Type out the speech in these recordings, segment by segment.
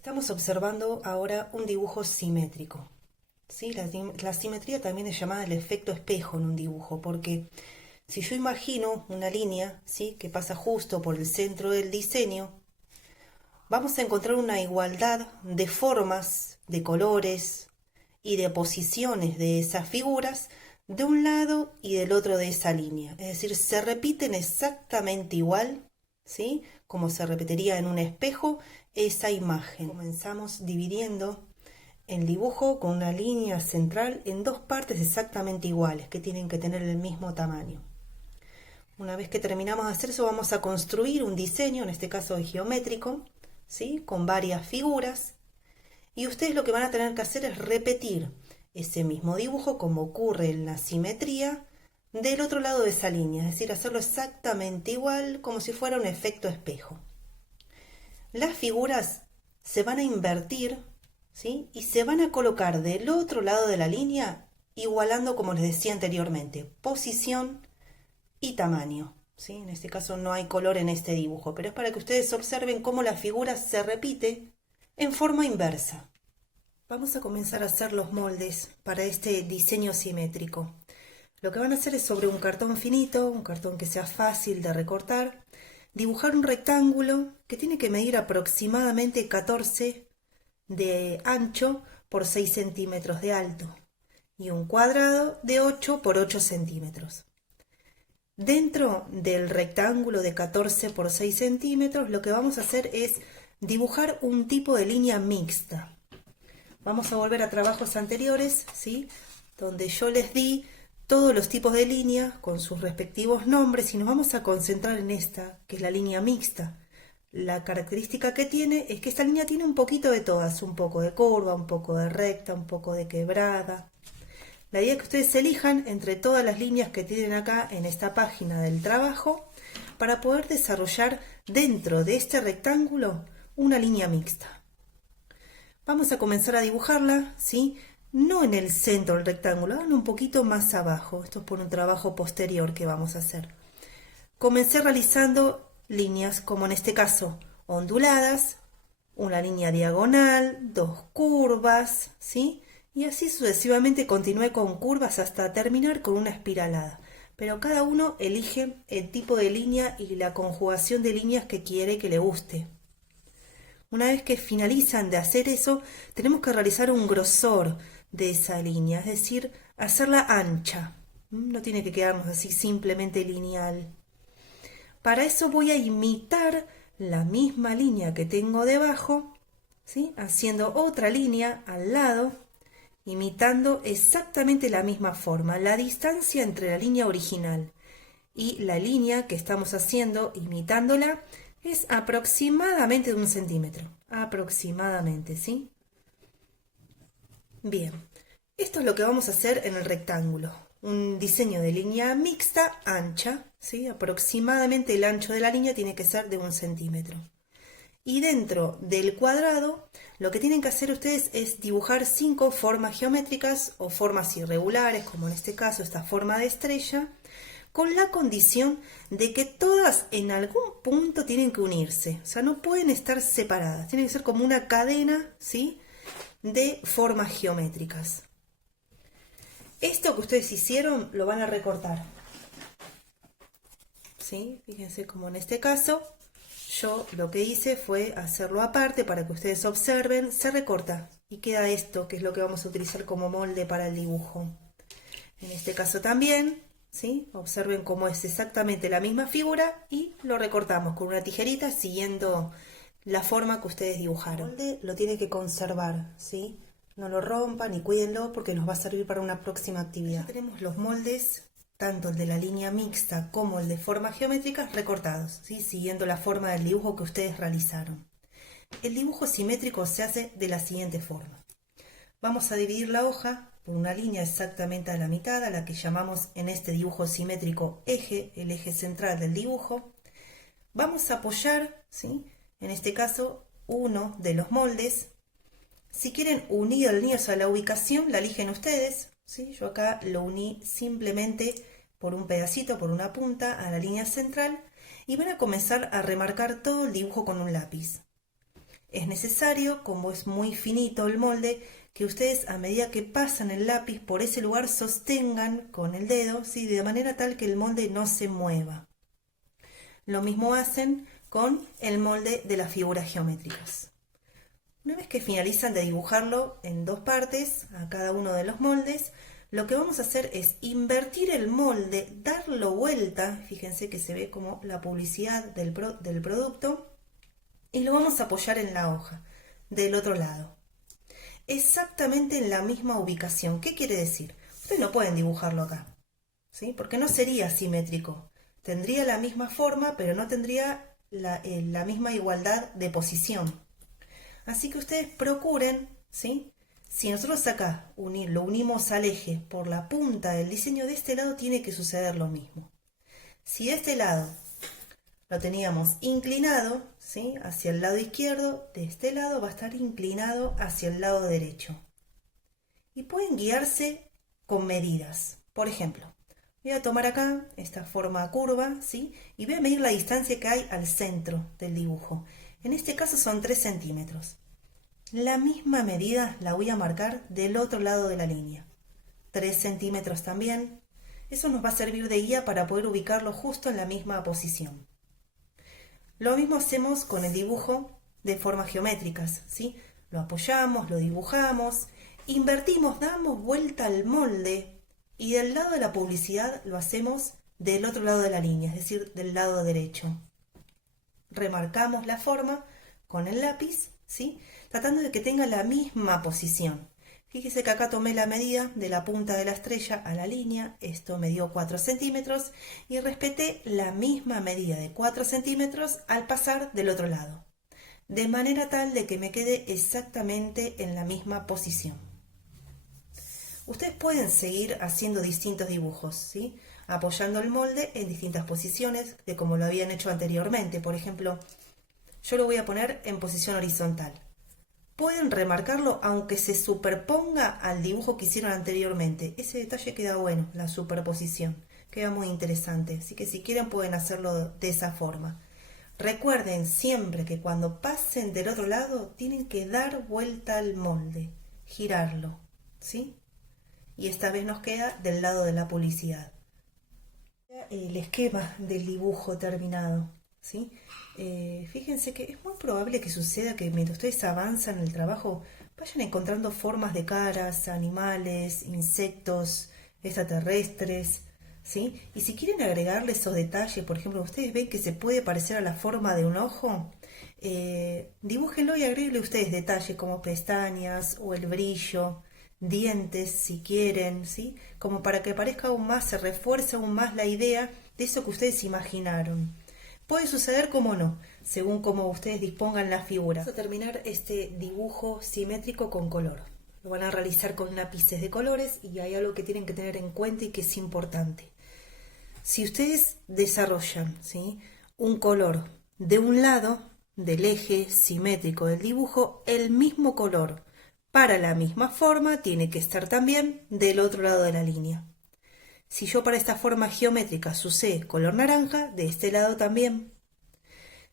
Estamos observando ahora un dibujo simétrico. ¿Sí? La simetría también es llamada el efecto espejo en un dibujo, porque si yo imagino una línea, ¿sí?, que pasa justo por el centro del diseño, vamos a encontrar una igualdad de formas, de colores y de posiciones de esas figuras de un lado y del otro de esa línea. Es decir, se repiten exactamente igual, ¿sí?, como se repetiría en un espejo esa imagen. Comenzamos dividiendo el dibujo con una línea central en dos partes exactamente iguales, que tienen que tener el mismo tamaño. Una vez que terminamos de hacer eso, vamos a construir un diseño, en este caso geométrico, ¿sí?, con varias figuras. Y ustedes lo que van a tener que hacer es repetir ese mismo dibujo, como ocurre en la simetría, del otro lado de esa línea, es decir, hacerlo exactamente igual, como si fuera un efecto espejo. Las figuras se van a invertir, ¿sí?, y se van a colocar del otro lado de la línea, igualando, como les decía anteriormente, posición y tamaño. ¿Sí? En este caso no hay color en este dibujo, pero es para que ustedes observen cómo la figura se repite en forma inversa. Vamos a comenzar a hacer los moldes para este diseño simétrico. Lo que van a hacer es, sobre un cartón finito, un cartón que sea fácil de recortar, dibujar un rectángulo que tiene que medir aproximadamente 14 de ancho por 6 centímetros de alto y un cuadrado de 8 por 8 centímetros. Dentro del rectángulo de 14 por 6 centímetros, lo que vamos a hacer es dibujar un tipo de línea mixta. Vamos a volver a trabajos anteriores, ¿sí?, donde yo les di todos los tipos de línea con sus respectivos nombres, y nos vamos a concentrar en esta, que es la línea mixta. La característica que tiene es que esta línea tiene un poquito de todas, un poco de curva, un poco de recta, un poco de quebrada. La idea es que ustedes elijan entre todas las líneas que tienen acá en esta página del trabajo para poder desarrollar dentro de este rectángulo una línea mixta. Vamos a comenzar a dibujarla, ¿sí?, no en el centro del rectángulo, un poquito más abajo. Esto es por un trabajo posterior que vamos a hacer. Comencé realizando líneas, como en este caso, onduladas, una línea diagonal, dos curvas, ¿sí?, y así sucesivamente continué con curvas hasta terminar con una espiralada. Pero cada uno elige el tipo de línea y la conjugación de líneas que quiere que le guste. Una vez que finalizan de hacer eso, tenemos que realizar un grosor de esa línea, es decir, hacerla ancha. No tiene que quedarnos así simplemente lineal. Para eso voy a imitar la misma línea que tengo debajo, ¿sí?, haciendo otra línea al lado, imitando exactamente la misma forma. La distancia entre la línea original y la línea que estamos haciendo, imitándola, es aproximadamente de 1 centímetro. Aproximadamente, ¿sí? Bien, esto es lo que vamos a hacer en el rectángulo. Un diseño de línea mixta ancha, ¿sí? Aproximadamente el ancho de la línea tiene que ser de 1 centímetro. Y dentro del cuadrado, lo que tienen que hacer ustedes es dibujar 5 formas geométricas o formas irregulares, como en este caso esta forma de estrella, con la condición de que todas en algún punto tienen que unirse. O sea, no pueden estar separadas. Tienen que ser como una cadena, ¿sí?, de formas geométricas. Esto que ustedes hicieron lo van a recortar, ¿sí? Fíjense como en este caso yo lo que hice fue hacerlo aparte para que ustedes observen. Se recorta y queda esto, que es lo que vamos a utilizar como molde para el dibujo. En este caso también, ¿sí?, observen cómo es exactamente la misma figura y lo recortamos con una tijerita siguiendo la forma que ustedes dibujaron. El molde lo tienen que conservar, ¿sí? No lo rompan y cuídenlo porque nos va a servir para una próxima actividad. Ya tenemos los moldes, tanto el de la línea mixta como el de formas geométricas, recortados, ¿sí?, siguiendo la forma del dibujo que ustedes realizaron. El dibujo simétrico se hace de la siguiente forma. Vamos a dividir la hoja por una línea exactamente a la mitad, a la que llamamos en este dibujo simétrico eje, el eje central del dibujo. Vamos a apoyar, ¿sí?, en este caso, uno de los moldes. Si quieren unirlos a la ubicación, la eligen ustedes, ¿sí? Yo acá lo uní simplemente por un pedacito, por una punta, a la línea central, y van a comenzar a remarcar todo el dibujo con un lápiz. Es necesario, como es muy finito el molde, que ustedes a medida que pasan el lápiz por ese lugar sostengan con el dedo, ¿sí? De manera tal que el molde no se mueva. Lo mismo hacen con el molde de las figuras geométricas. Una vez que finalizan de dibujarlo en dos partes, a cada uno de los moldes, lo que vamos a hacer es invertir el molde, darlo vuelta, fíjense que se ve como la publicidad del producto, y lo vamos a apoyar en la hoja, del otro lado. Exactamente en la misma ubicación. ¿Qué quiere decir? Ustedes no pueden dibujarlo acá, ¿sí? Porque no sería simétrico. Tendría la misma forma, pero no tendría la misma igualdad de posición. Así que ustedes procuren, ¿sí? Si nosotros acá lo unimos al eje por la punta del diseño, de este lado tiene que suceder lo mismo. Si de este lado lo teníamos inclinado, ¿sí? Hacia el lado izquierdo, de este lado va a estar inclinado hacia el lado derecho. Y pueden guiarse con medidas. Por ejemplo, voy a tomar acá esta forma curva, ¿sí? Y voy a medir la distancia que hay al centro del dibujo. En este caso son 3 centímetros. La misma medida la voy a marcar del otro lado de la línea. 3 centímetros también. Eso nos va a servir de guía para poder ubicarlo justo en la misma posición. Lo mismo hacemos con el dibujo de formas geométricas, ¿sí? Lo apoyamos, lo dibujamos, invertimos, damos vuelta al molde y del lado de la publicidad lo hacemos del otro lado de la línea, es decir, del lado derecho. Remarcamos la forma con el lápiz, ¿sí? Tratando de que tenga la misma posición. Fíjese que acá tomé la medida de la punta de la estrella a la línea, esto me dio 4 centímetros y respeté la misma medida de 4 centímetros al pasar del otro lado, de manera tal de que me quede exactamente en la misma posición. Ustedes pueden seguir haciendo distintos dibujos, ¿sí? Apoyando el molde en distintas posiciones de como lo habían hecho anteriormente. Por ejemplo, yo lo voy a poner en posición horizontal. Pueden remarcarlo aunque se superponga al dibujo que hicieron anteriormente. Ese detalle queda bueno, la superposición. Queda muy interesante. Así que si quieren pueden hacerlo de esa forma. Recuerden siempre que cuando pasen del otro lado tienen que dar vuelta al molde, girarlo, ¿sí? Y esta vez nos queda del lado de la publicidad. El esquema del dibujo terminado, ¿sí? Fíjense que es muy probable que suceda que mientras ustedes avanzan en el trabajo vayan encontrando formas de caras, animales, insectos, extraterrestres, ¿sí? Y si quieren agregarle esos detalles, por ejemplo, ustedes ven que se puede parecer a la forma de un ojo, dibújenlo y agréguenle ustedes detalles como pestañas o el brillo, dientes si quieren, ¿sí? Como para que parezca aún más, se refuerce aún más la idea de eso que ustedes imaginaron. Puede suceder como no, según como ustedes dispongan la figura. Vamos a terminar este dibujo simétrico con color. Lo van a realizar con lápices de colores y hay algo que tienen que tener en cuenta y que es importante. Si ustedes desarrollan, ¿sí?, un color de un lado del eje simétrico del dibujo, el mismo color para la misma forma tiene que estar también del otro lado de la línea. Si yo para esta forma geométrica usé color naranja, de este lado también.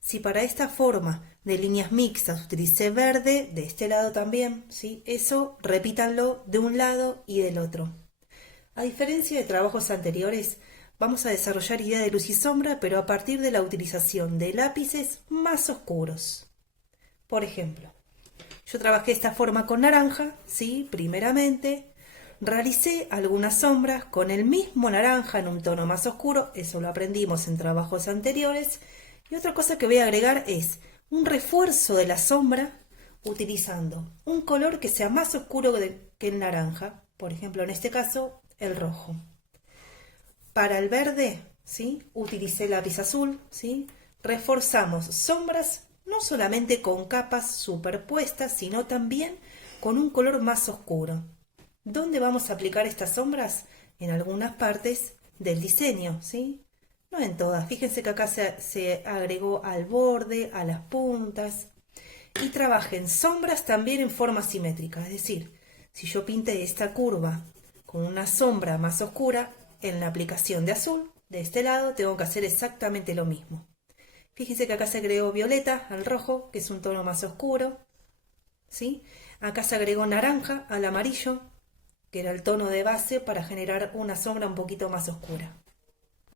Si para esta forma de líneas mixtas utilicé verde, de este lado también, ¿sí? Eso repítanlo de un lado y del otro. A diferencia de trabajos anteriores, vamos a desarrollar idea de luz y sombra, pero a partir de la utilización de lápices más oscuros. Por ejemplo, yo trabajé esta forma con naranja, ¿sí? Primeramente. Realicé algunas sombras con el mismo naranja en un tono más oscuro, eso lo aprendimos en trabajos anteriores. Y otra cosa que voy a agregar es un refuerzo de la sombra utilizando un color que sea más oscuro que el naranja, por ejemplo en este caso el rojo. Para el verde, ¿sí?, utilicé lápiz azul, ¿sí? Reforzamos sombras no solamente con capas superpuestas, sino también con un color más oscuro. ¿Dónde vamos a aplicar estas sombras? En algunas partes del diseño, ¿sí? No en todas. Fíjense que acá se agregó al borde, a las puntas. Y trabajen sombras también en forma simétrica. Es decir, si yo pinté esta curva con una sombra más oscura, en la aplicación de azul, de este lado, tengo que hacer exactamente lo mismo. Fíjense que acá se agregó violeta al rojo, que es un tono más oscuro, ¿sí? Acá se agregó naranja al amarillo, que era el tono de base para generar una sombra un poquito más oscura.